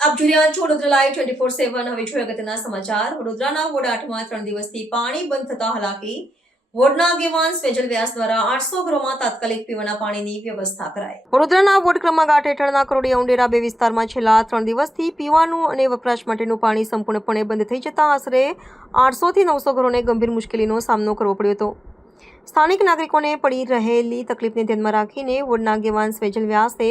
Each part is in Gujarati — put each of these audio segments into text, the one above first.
આપ જોઈ રહ્યા છો Vadodara live twenty four seven હવે જોઈએ અગત્યના સમાચાર. વડોદરાના વોર્ડ આઠમાં ત્રણ દિવસથી પાણી બંધ થતા હાલાકી. વોર્ડના આગેવાન સ્વેજલ વ્યાસ દ્વારા આઠસો ઘરોમાં તાત્કાલિક પીવાના પાણીની વ્યવસ્થા કરાઈ. વડોદરાના વોર્ડ ક્રમાંક હેઠળના કરોડિયા ઉંડેરા બે વિસ્તારમાં છેલ્લા ત્રણ દિવસથી પીવાનું અને વપરાશ માટેનું પાણી સંપૂર્ણપણે બંધ થઈ જતા આશરે આઠસોથી નવસો ઘરોને ગંભીર મુશ્કેલીનો સામનો કરવો પડ્યો હતો. સ્થાનિક નાગરિકોને પડી રહેલી તકલીફને ધ્યાનમાં રાખીને વોર્ડના આગેવાન સ્વેજલ વ્યાસે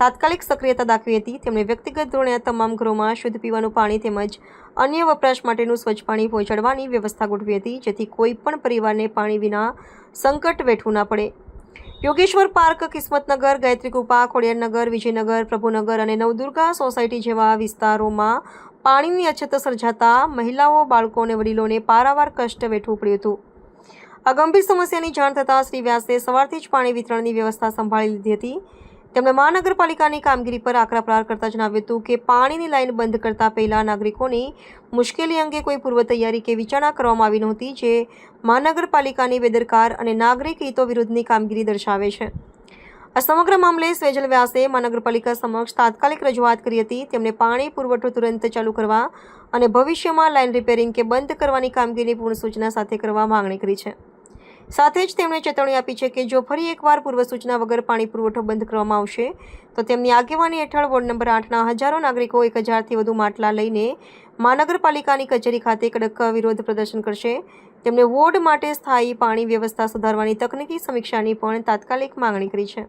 તાત્કાલિક સક્રિયતા દાખવી હતી. તેમણે વ્યક્તિગત ધોરણે તમામ ઘરોમાં શુદ્ધ પીવાનું પાણી તેમજ અન્ય વપરાશ માટેનું સ્વચ્છ પાણી પહોંચાડવાની વ્યવસ્થા ગોઠવી હતી, જેથી કોઈ પણ પરિવારને પાણી વિના સંકટ વેઠવું ના પડે. યોગેશ્વર પાર્ક, કિસ્મતનગર, ગાયત્રી કૃપા ખોડિયારનગર વિજયનગર, પ્રભુનગર અને નવદુર્ગા સોસાયટી જેવા વિસ્તારોમાં પાણીની અછત સર્જાતા મહિલાઓ, બાળકો અને વડીલોને પારાવાર કષ્ટ વેઠવું પડ્યું હતું. આ ગંભીર સમસ્યાની જાણ થતાં શ્રી વ્યાસે સવારથી જ પાણી વિતરણની વ્યવસ્થા સંભાળી લીધી હતી. તેમણે મહાનગરપાલિકાની કામગીરી પર આકરા પ્રહાર કરતા જણાવ્યું હતું કે, પાણીની લાઇન બંધ કરતા પહેલાં નાગરિકોની મુશ્કેલી અંગે કોઈ પૂર્વ તૈયારી કે વિચારણા કરવામાં આવી નહોતી, જે મહાનગરપાલિકાની બેદરકાર અને નાગરિક હિતો વિરુદ્ધની કામગીરી દર્શાવે છે. આ સમગ્ર મામલે સ્વેજલ વ્યાસે મહાનગરપાલિકા સમક્ષ તાત્કાલિક રજૂઆત કરી હતી. તેમણે પાણી પુરવઠો તુરંત ચાલુ કરવા અને ભવિષ્યમાં લાઇન રિપેરિંગ કે બંધ કરવાની કામગીરીની પૂર્ણ સૂચના સાથે કરવા માંગણી કરી છે. સાથે જ તેમણે ચેતવણી આપી છે કે જો ફરી એકવાર પૂર્વ સૂચના વગર પાણી પુરવઠો બંધ કરવામાં આવશે, તો તેમની આગેવાની હેઠળ વોર્ડ નંબર આઠના હજારો નાગરિકો એક હજારથી વધુ માટલા લઈને મહાનગરપાલિકાની કચેરી ખાતે કડક વિરોધ પ્રદર્શન કરશે. તેમણે વોર્ડ માટે સ્થાયી પાણી વ્યવસ્થા સુધારવાની તકનીકી સમીક્ષાની પણ તાત્કાલિક માંગણી કરી છે.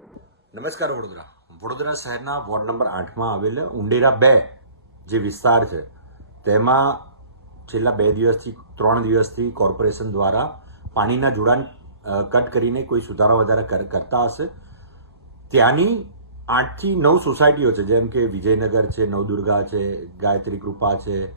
નમસ્કાર વડોદરા. વડોદરા શહેરના વોર્ડ નંબર આઠમાં આવેલ ઉંડેરા બે જે વિસ્તાર છે, તેમાં છેલ્લા બે દિવસથી, ત્રણ દિવસથી કોર્પોરેશન દ્વારા પાણીના જોડાણ કટ કરીને કોઈ સુધારા વધારા કર- કરતા હશે? ત્યાંની આઠથી નવ સોસાયટીઓ છે, જેમ કે વિજયનગર છે, નવદુર્ગા છે, ગાયત્રી કૃપા છે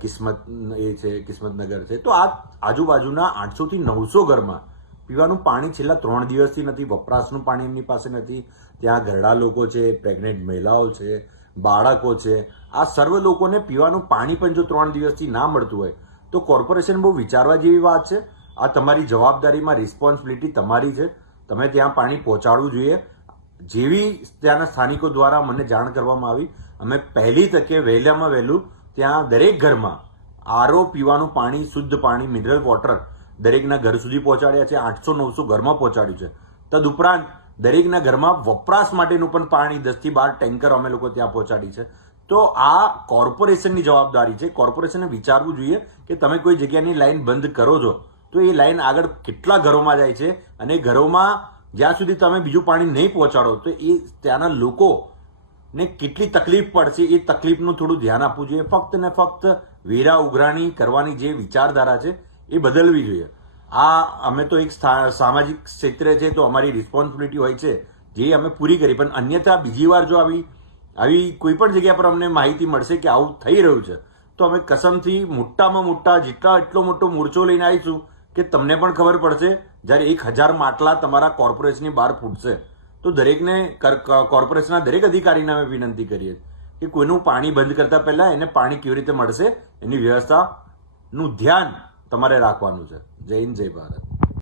કિસ્મત એ છે, કિસ્મતનગર છે. તો આ આજુબાજુના આઠસોથી નવસો ઘરમાં પીવાનું પાણી છેલ્લા ત્રણ દિવસથી નથી, વપરાશનું પાણી એમની પાસે નથી. ત્યાં ઘરડા લોકો છે, પ્રેગ્નેન્ટ મહિલાઓ છે, બાળકો છે. આ સર્વ લોકોને પીવાનું પાણી પણ જો ત્રણ દિવસથી ના મળતું હોય, તો કોર્પોરેશન બહુ વિચારવા જેવી વાત છે. આ તમારી જવાબદારીમાં રિસ્પોન્સિબિલિટી તમારી છે. તમે ત્યાં પાણી પહોંચાડવું જોઈએ. જેવી ત્યાંના સ્થાનિકો દ્વારા મને જાણ કરવામાં આવી, અમે પહેલી તકે વહેલામાં વહેલું ત્યાં દરેક ઘરમાં આરો પીવાનું પાણી, શુદ્ધ પાણી મિનરલ વોટર દરેકના ઘર સુધી પહોંચાડ્યા છે. આઠસો, નવસો ઘરમાં પહોંચાડ્યું છે. તદુપરાંત દરેકના ઘરમાં વપરાશ માટેનું પણ પાણી દસથી બાર ટેન્કર અમે લોકો ત્યાં પહોંચાડી છે. તો આ કોર્પોરેશનની જવાબદારી છે. કોર્પોરેશને વિચારવું જોઈએ કે તમે કોઈ જગ્યાની લાઈન બંધ કરો છો. તો એ લાઈન આગળ કેટલા ઘરોમાં જાય છે અને ઘરોમાં જ્યાં સુધી તમે બીજું પાણી નહીં પહોંચાડો, તો એ ત્યાંના લોકો ને કેટલી તકલીફ પડશે એ તકલીફનું થોડું ધ્યાન આપવું જોઈએ. ફક્ત ને ફક્ત વેરા ઉઘરાણી કરવાની જે વિચારધારા છે એ બદલવી જોઈએ. આ અમે તો એક સામાજિક ક્ષેત્રે છે તો અમારી રિસ્પોન્સિબિલિટી હોય છે જે અમે પૂરી કરી. પણ અન્યથા બીજી વાર જો આવી આવી કોઈ પણ જગ્યા પર અમને માહિતી મળશે કે આવું થઈ રહ્યું છે, તો અમે કસમથી મોટામાં મોટા જેટલા એટલો મોટો મોરચો લઈને આવીશું કે તમને પણ ખબર પડશે, જ્યારે એક હજાર માટલા તમારા કોર્પોરેશનની બહાર ફૂટશે, તો દરેકને કર- કોર્પોરેશનના દરેક અધિકારીને અમે વિનંતી કરીએ કે કોઈનું પાણી બંધ કરતા પહેલા એને પાણી કેવી રીતે મળશે, એની વ્યવસ્થાનું ધ્યાન તમારે રાખવાનું છે. જય હિન્દ, જય ભારત.